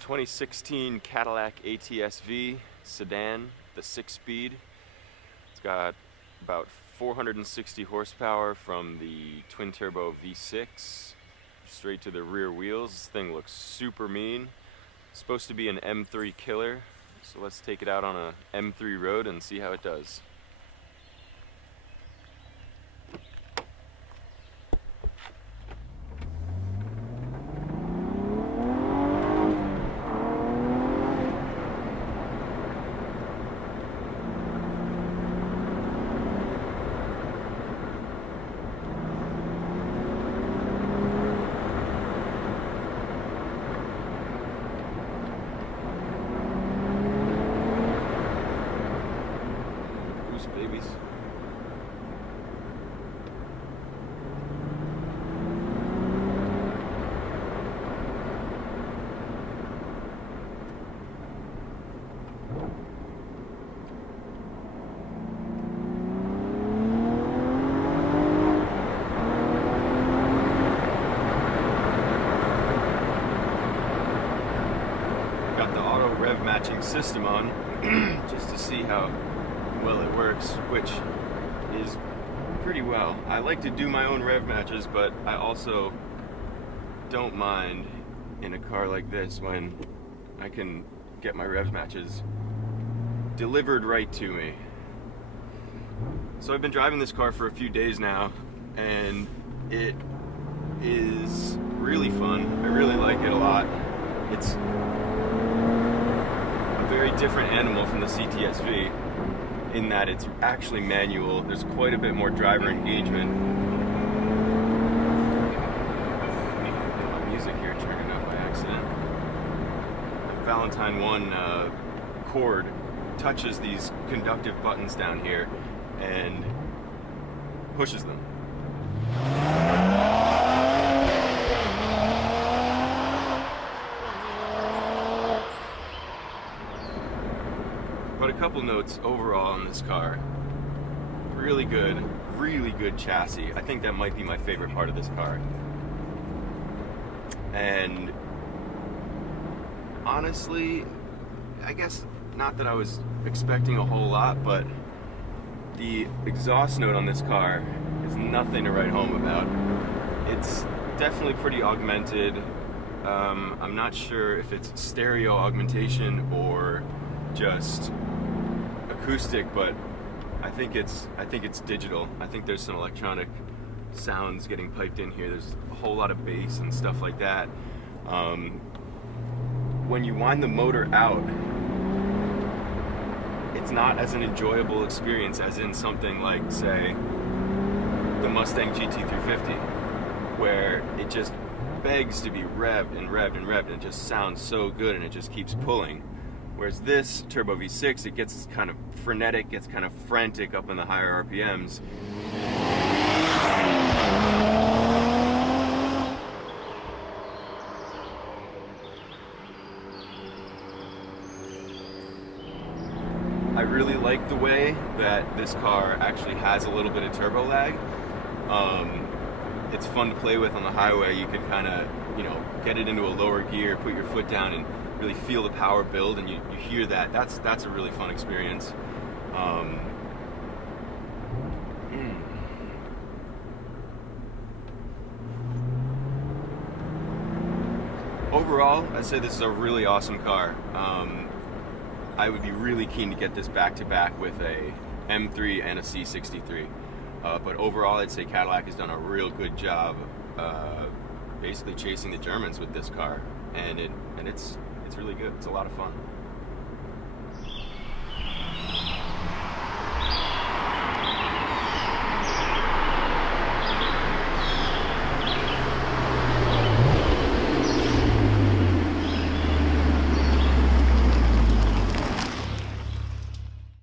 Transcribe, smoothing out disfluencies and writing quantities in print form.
2016 Cadillac ATS-V sedan, the 6-speed. It's got about 460 horsepower from the twin-turbo V6 straight to the rear wheels. This thing looks super mean. It's supposed to be an M3 killer, so let's take it out on a M3 road and see how it does. Babies. Got the auto rev matching system on just to see how well it works, which is pretty well. I like to do my own rev matches, but I also don't mind in a car like this when I can get my rev matches delivered right to me. So I've been driving this car for a few days now, and it is really fun. I really like it a lot. It's a very different animal from the CTS-V in that it's actually manual. There's quite a bit more driver engagement. My music here turning up by accident. The Valentine 1 cord touches these conductive buttons down here and pushes them. But a couple notes overall on this car. Really good chassis. I think that might be my favorite part of this car. And honestly, I guess not that I was expecting a whole lot, but the exhaust note on this car is nothing to write home about. It's definitely pretty augmented. I'm not sure if it's stereo augmentation or just acoustic, but I think it's digital. I think there's some electronic sounds getting piped in here. There's a whole lot of bass and stuff like that. When you wind the motor out, it's not as an enjoyable experience as in something like, say, the Mustang GT350, where it just begs to be revved and revved and revved, and it just sounds so good and it just keeps pulling. Whereas this turbo V6, it gets kind of frenetic, gets kind of frantic up in the higher RPMs. I really like the way that this car actually has a little bit of turbo lag. It's fun to play with on the highway. You can kind of, get it into a lower gear, put your foot down, and really feel the power build, and you hear that. That's a really fun experience. Overall, I'd say this is a really awesome car. I would be really keen to get this back-to-back with a M3 and a C63. But overall, I'd say Cadillac has done a real good job basically chasing the Germans with this car, and it's really good. It's a lot of fun.